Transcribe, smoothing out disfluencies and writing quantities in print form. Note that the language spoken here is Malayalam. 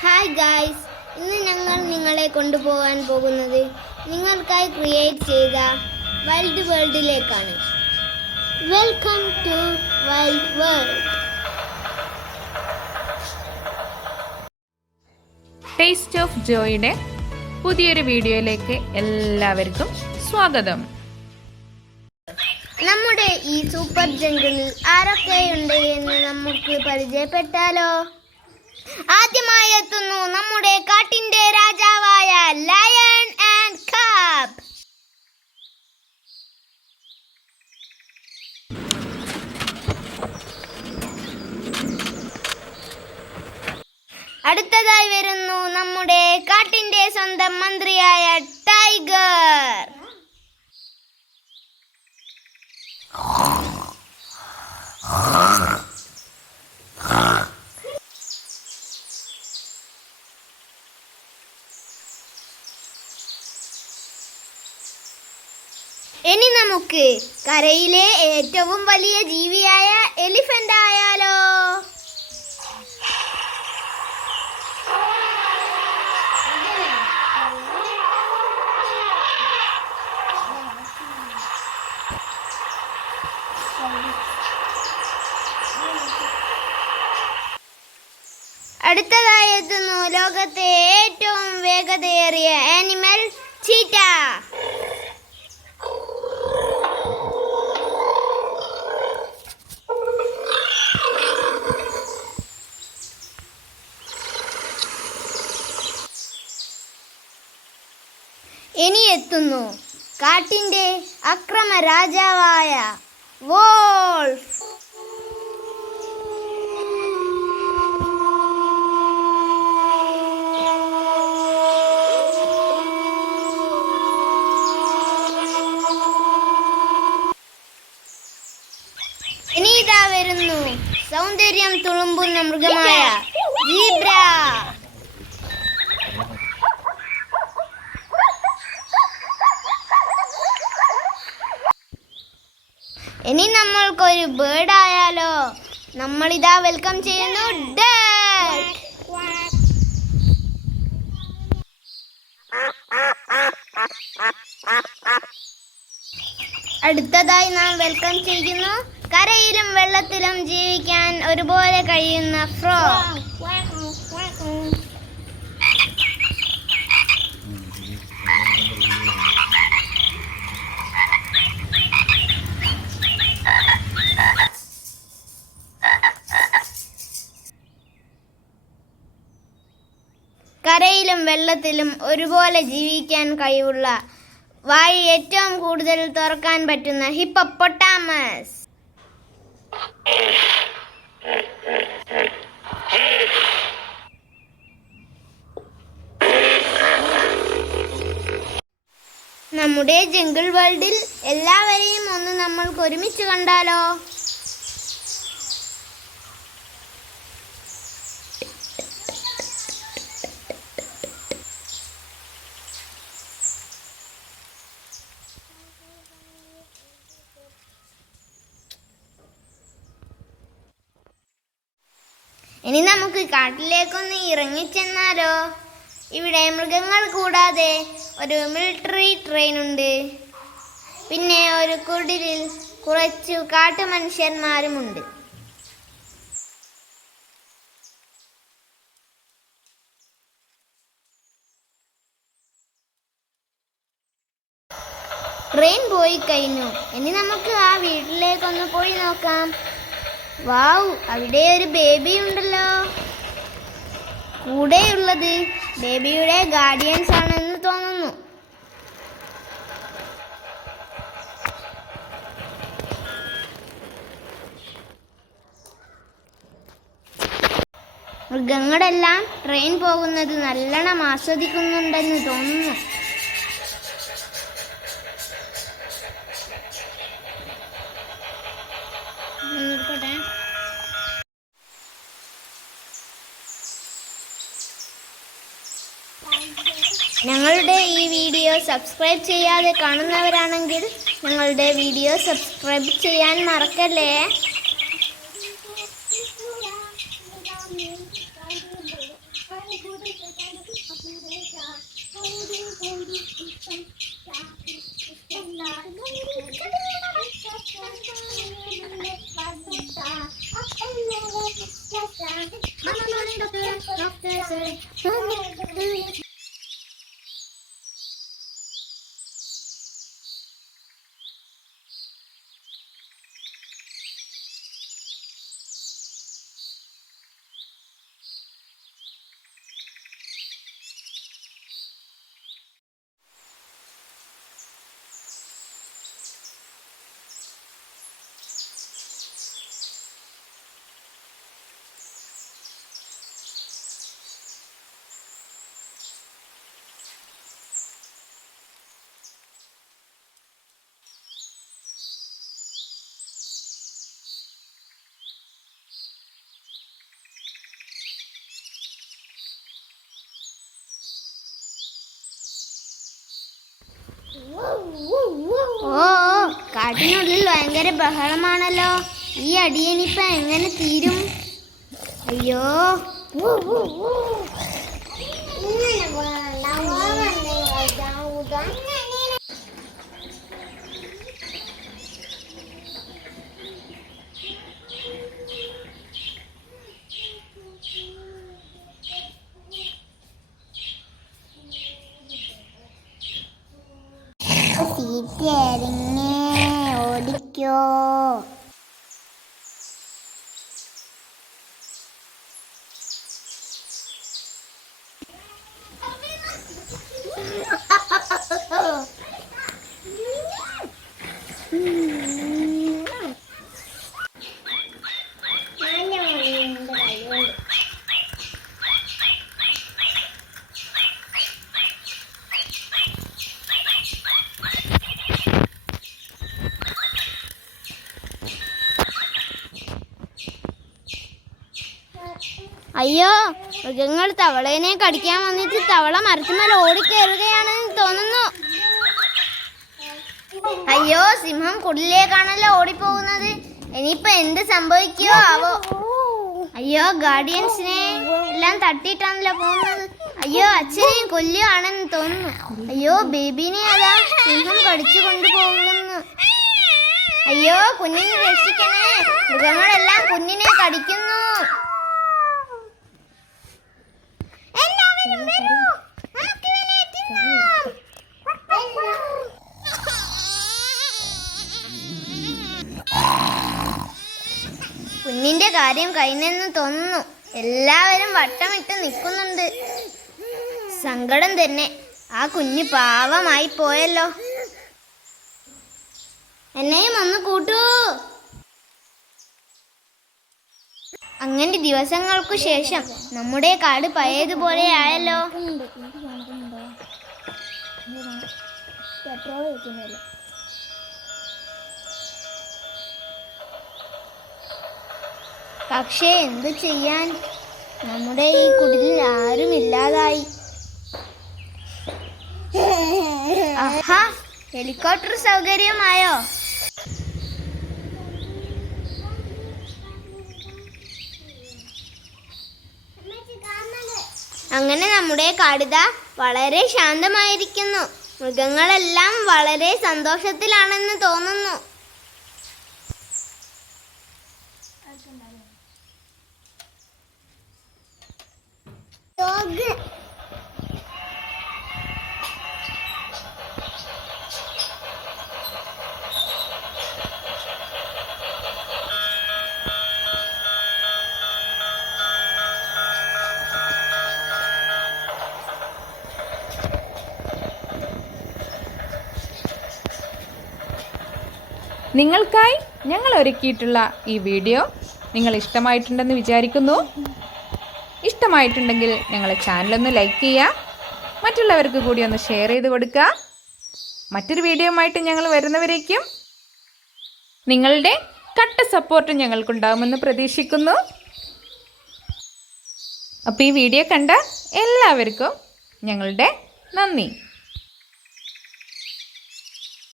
ഹായ് ഗായ്സ്, ഇന്ന് ഞങ്ങൾ നിങ്ങളെ കൊണ്ടുപോകാൻ പോകുന്നത് നിങ്ങൾക്കായി ക്രിയേറ്റ് ചെയ്ത വൈൽഡ് വേൾഡിലേക്കാണ്. Welcome to wild world. Taste of ജോയുടെ പുതിയൊരു വീഡിയോയിലേക്ക് എല്ലാവർക്കും സ്വാഗതം. നമ്മുടെ ഈ സൂപ്പർ ജംഗിളിൽ ആരൊക്കെയുണ്ട് എന്ന് നമുക്ക് പരിചയപ്പെട്ടാലോ? ആദ്യമായി എത്തുന്നു നമ്മുടെ കാട്ടിന്റെ രാജാവായ ലയൺ ആൻഡ് കാബ്. അടുത്തതായി വരുന്നു നമ്മുടെ കാട്ടിന്റെ സ്വന്തം മന്ത്രിയായ ടൈഗർ. ഇനി നമുക്ക് കരയിലെ ഏറ്റവും വലിയ ജീവിയായ എലിഫന്റ് ആയാലോ? അടുത്തതായി എത്തുന്നു ലോകത്തെ ഏറ്റവും വേഗതയേറിയ ആനിമൽ ചീറ്റ. ഇനി എത്തുന്നു കാട്ടിന്റെ അക്രമ രാജാവായ വോൾഫ്. ഇനി ഇതാ വരുന്നു സൗന്ദര്യം തുളുമ്പുന്ന മൃഗമായ സീബ്ര. ഇനി നമ്മൾക്കൊരു ബേർഡ് ആയാലോ? നമ്മളിതാ വെൽക്കം ചെയ്യുന്നു ഡക്ക്. അടുത്തതായി നാം വെൽക്കം ചെയ്യുന്നു കരയിലും വെള്ളത്തിലും ജീവിക്കാൻ ഒരുപോലെ കഴിയുന്ന ഫ്രോഗ്. കരയിലും വെള്ളത്തിലും ഒരുപോലെ ജീവിക്കാൻ കഴിവുള്ള വായി ഏറ്റവും കൂടുതൽ തുറക്കാൻ പറ്റുന്ന ഹിപ്പോപ്പൊട്ടാമസ്. നമ്മുടെ ജംഗിൾ വേൾഡിൽ എല്ലാവരെയും ഒന്ന് നമ്മൾക്ക് ഒരുമിച്ച് കണ്ടാലോ? ഇനി നമുക്ക് കാട്ടിലേക്കൊന്ന് ഇറങ്ങിച്ചെന്നാലോ? ഇവിടെ മൃഗങ്ങൾ കൂടാതെ ഒരു മിലിറ്ററി ട്രെയിൻ ഉണ്ട്. പിന്നെ ഒരു കുടിലിൽ കുറച്ചു കാട്ടുമനുഷ്യന്മാരുമുണ്ട്. ട്രെയിൻ പോയി കഴിഞ്ഞു. ഇനി നമുക്ക് ആ വീട്ടിലേക്കൊന്ന് പോയി നോക്കാം. വാവ്, അവിടെ ഒരു ബേബി ഉണ്ടല്ലോ. കൂടെയുള്ളത് ബേബിയുടെ ഗാർഡിയൻസ് ആണെന്ന് തോന്നുന്നു. മൃഗങ്ങളെല്ലാം ട്രെയിൻ പോകുന്നത് നല്ലോണം ആസ്വദിക്കുന്നുണ്ടെന്ന് തോന്നുന്നു. ഞങ്ങളുടെ ഈ വീഡിയോ സബ്സ്ക്രൈബ് ചെയ്യാതെ കാണുന്നവരാണെങ്കിൽ ഞങ്ങളുടെ വീഡിയോ സബ്സ്ക്രൈബ് ചെയ്യാൻ മറക്കല്ലേ. ഓ കാട്ടിനുള്ളിൽ ഭയങ്കര ബഹളമാണല്ലോ. ഈ അടിയനിപ്പ എങ്ങനെ തീരും? അയ്യോ, സീറ്റ് ഇറങ്ങി ഓടിക്കോ. അയ്യോ, മൃഗങ്ങൾ തവളേനെ കടിക്കാൻ വന്നിട്ട് തവള മരത്തുമേൽ ഓടിക്കയറുകയാണെന്ന് തോന്നുന്നു. അയ്യോ, സിംഹം കുടിലേക്കാണല്ലോ ഓടിപ്പോകുന്നത്. ഇനിയിപ്പോ എന്ത് സംഭവിക്കോ ആവോ. അയ്യോ, ഗാർഡിയൻസിനെ എല്ലാം തട്ടിയിട്ടാണല്ലോ പോകുന്നത്. അയ്യോ, അച്ഛനെയും കൊല്ലുകയാണെന്ന് തോന്നുന്നു. അയ്യോ, ബേബീനെ അതാ സിംഹം കടിച്ചു കൊണ്ടുപോകുന്നു. അയ്യോ, കുഞ്ഞിനെ രക്ഷിക്കണേ, മൃഗങ്ങളെല്ലാം കുഞ്ഞിനെ കടിക്കുന്നു. കുഞ്ഞിന്റെ കാര്യം കഴിഞ്ഞെന്ന് തോന്നുന്നു. എല്ലാവരും വട്ടമിട്ട് നിൽക്കുന്നുണ്ട്. സങ്കടം തന്നെ. ആ കുഞ്ഞ് പാവമായി പോയല്ലോ. എന്നെയും ഒന്ന് കൂട്ടൂ. അങ്ങനെ ദിവസങ്ങൾക്കു ശേഷം നമ്മുടെ കാട് പഴയതുപോലെ ആയല്ലോ. പക്ഷേ എന്ത് ചെയ്യാൻ, നമ്മുടെ ഈ കുടിലിൽ ആരുമില്ലാതായി. ആഹാ, ഹെലികോപ്റ്റർ സൗകര്യമായോ? അങ്ങനെ നമ്മുടെ കാടിത വളരെ ശാന്തമായിരിക്കുന്നു. മൃഗങ്ങളെല്ലാം വളരെ സന്തോഷത്തിലാണെന്ന് തോന്നുന്നു. നിങ്ങൾക്കായി ഞങ്ങൾ ഒരുക്കിയിട്ടുള്ള ഈ വീഡിയോ നിങ്ങൾ ഇഷ്ടമായിട്ടുണ്ടെന്ന് വിചാരിക്കുന്നു. ഇഷ്ടമായിട്ടുണ്ടെങ്കിൽ ഞങ്ങളെ ചാനലൊന്ന് ലൈക്ക് ചെയ്യുക, മറ്റുള്ളവർക്ക് കൂടി ഒന്ന് ഷെയർ ചെയ്ത് കൊടുക്കുക. മറ്റൊരു വീഡിയോയുമായിട്ട് ഞങ്ങൾ വരുന്നവരേക്കും നിങ്ങളുടെ കട്ട സപ്പോർട്ട് ഞങ്ങൾക്കുണ്ടാകുമെന്ന് പ്രതീക്ഷിക്കുന്നു. അപ്പോൾ ഈ വീഡിയോ കണ്ട എല്ലാവർക്കും ഞങ്ങളുടെ നന്ദി.